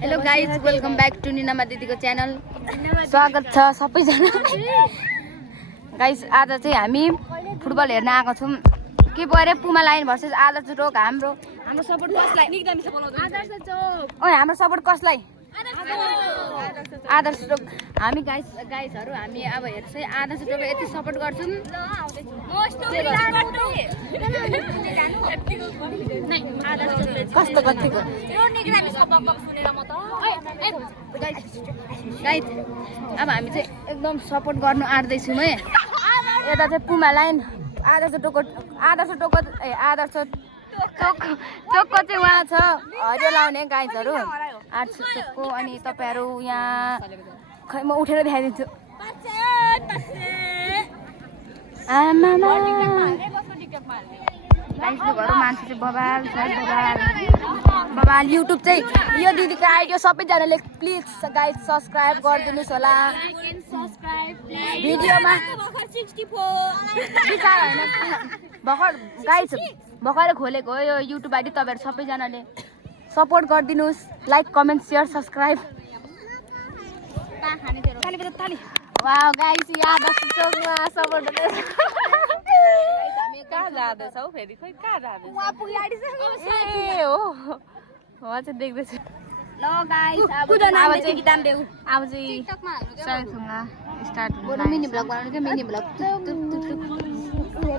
Hello guys, welcome back to निनामा दिदीको channel. स्वागत छ सबैजना। गाइज, आज चाहिँ हामी फुटबल हेर्न आएको छौँ। के भयो अरे, पुमा लाइन भर्सेस आदर्श चोक। हाम्रो सपोर्ट कसलाई? हाम्रो सपोर्ट कसलाई? आदर्श चोक। हामी गाइजहरू हामी अब हेर्छ आदर्श चोक यति सपोर्ट गर्छौँ। कस्तो कतिको गाइज, अब हामी चाहिँ एकदम सपोर्ट गर्नु आँट्दैछौँ है। यता चाहिँ पुमा लाइन आदर्श चोकको चाहिँ उहाँ छ हरियो लाउने गाइजहरू आदर्श चोकको। अनि तपाईँहरू यहाँ खै म उठेर देखाइदिन्छु। गाइजको घर मान्छे चाहिँ बबाल छ, बबाल। युट्युब चाहिँ यो दिदीको आइडियो सबैजनाले प्लिज गाइज सब्सक्राइब गरिदिनुहोस् होला। भिडियोमा विचार होइन, भर्खर गाइज भर्खरै खोलेको हो यो युट्युब आइडी। तपाईँहरू सबैजनाले सपोर्ट गरिदिनुहोस्, like comment share subscribe. Wow guys, Adarsh चोकमा सपोर्ट कहाँ जाँदैछौ फेरि? खोइ कहाँ जाँदैछ? ए हो, म चाहिँ देख्दैछु। ल गाइस, अब चाहिँ दाम देऊ। अब चाहिँ सयसँग स्टार्ट हुन्छ। मिनी भ्लग बनाउनु के? मिनी भ्लग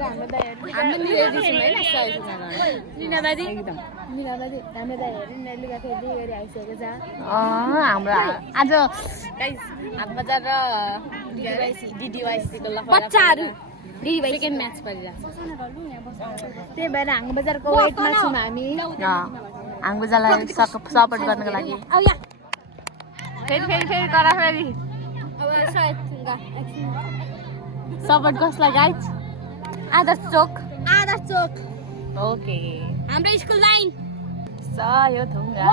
हाम्रो दाइहरु मिलाइदिन्छौँ हैन? सयसँग निना दादी एकदम मिना दादी हाम्रो दाइहरु लुगा फेरि गरी आइसकेको छ। हाम्रो आज गाइस हाट बजार र डिडीवाइसी को लफडा बच्चाहरु डिडीवाइसी सेकेन्ड म्याच परिरहेछ। त्यही भएर हाङ बजारको वेटमा छौँ हामी। हाङ बजारलाई सपोर्ट गर्नको लागि। फेरि करा फेरि अब सयसँग सपोर्ट कसलाई गाइस? आदर्श चोक। ओके, हाम्रो स्कुल लाइन सयो थुङ्गा।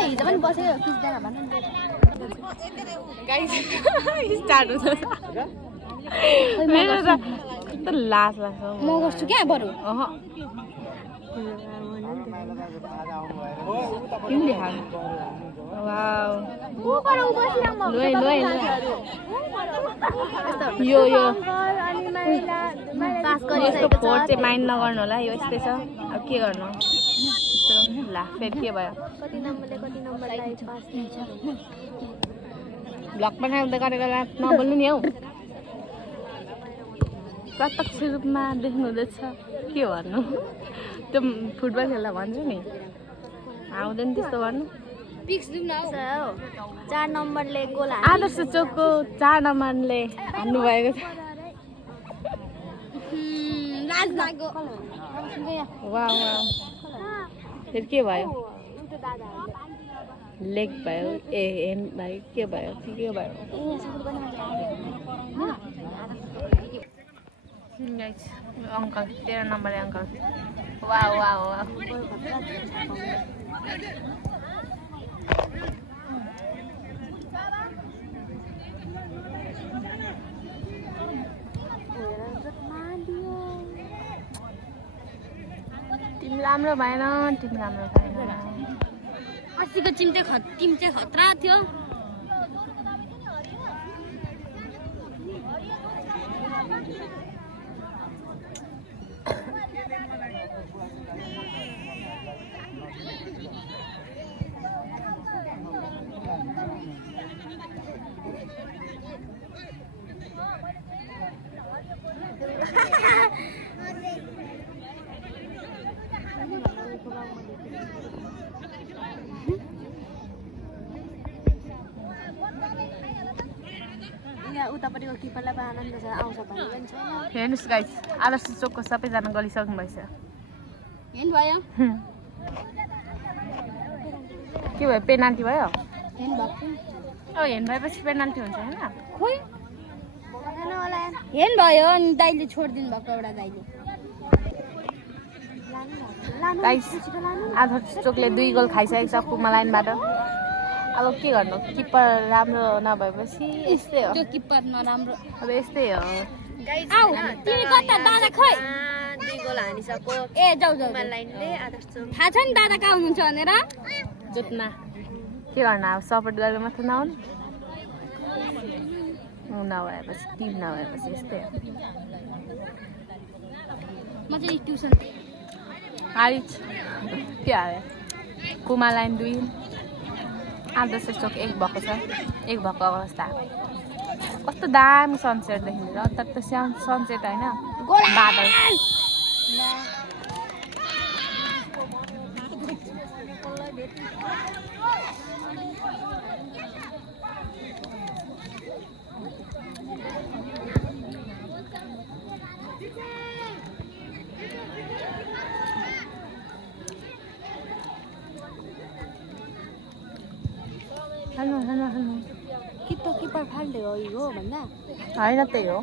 हिजो पनि बसेर खिच्दैन भन गाइस। स्टार्ट हुन्छ मेरो त लाज लाग्छ। म गर्छु क्या बरु। यो यसको फोर चाहिँ माइन्ड नगर्नु होला, यो यस्तै छ। अब के गर्नु? ला फेरि के भयो? भ्लग बनाउँदै गरेको नबोल्नु नि हौ। प्रत्यक्ष रूपमा देख्नु हुँदैछ, के भन्नु? त्यो फुटबल खेल्दा भन्छु नि, आउँदैन त्यस्तो गर्नु। पिक्स दिउँ न हौ। 4 नम्बरले गोल हाल्यो। आदर्श चोकको 4 नम्बरले हान्नु भएको छ। लाज लाग्यो। वाउ फेरि के भयो? लेग भयो ए एम भयो के भयो? Uncle 13 number uncle. Wow team राम्रो भएन। अस्तिको टिम चाहिँ खतरा थियो। उतापट्टिको किपरलाई पनि आनन्द छ, आउँछ भन्ने पनि छैन। हेर्नुहोस् गाइस, आदर्श चोकको सबैजना गलिसक्नु भएछ। हेर्नु भयो? के भयो? पेनाल्टी भयो? हेर्नु भएपछि पेनाल्टी हुन्छ होइन? खोइ हेर्नु भयो अनि दाइले छोडिदिनु भएको एउटा दाइले। गाइस, आदर्श चोकले 2 गोल खाइसकेको छ पुमा लाइनबाट। अब के गर्नु किपर राम्रो नभएपछि यस्तै हो त्यो किपर नराम्रो अब यस्तै हो आऊ तिमी कता दादा खोइ 2 गोल हानिसक्यो ए जाऊ जाऊ लाइनले आदर्श थाहा छ नि दादा कहाँ हुनुहुन्छ भनेर जुत्ना के गर्नु अब सपोर्ट गरेर मात्रै नआउनु नभएपछि टिम नभएपछि यस्तै हो म चाहिँ ट्युसन आइज के आयो कुमा लाइन 2 आदर्श चोक 1 भएको छ 1 भएको अवस्था कस्तो दामी सनसेट देखिन्छ तर त सनसेट होइन बादल हेलो किपर फाल्दै हो यो भन्दा होइन त्यही हो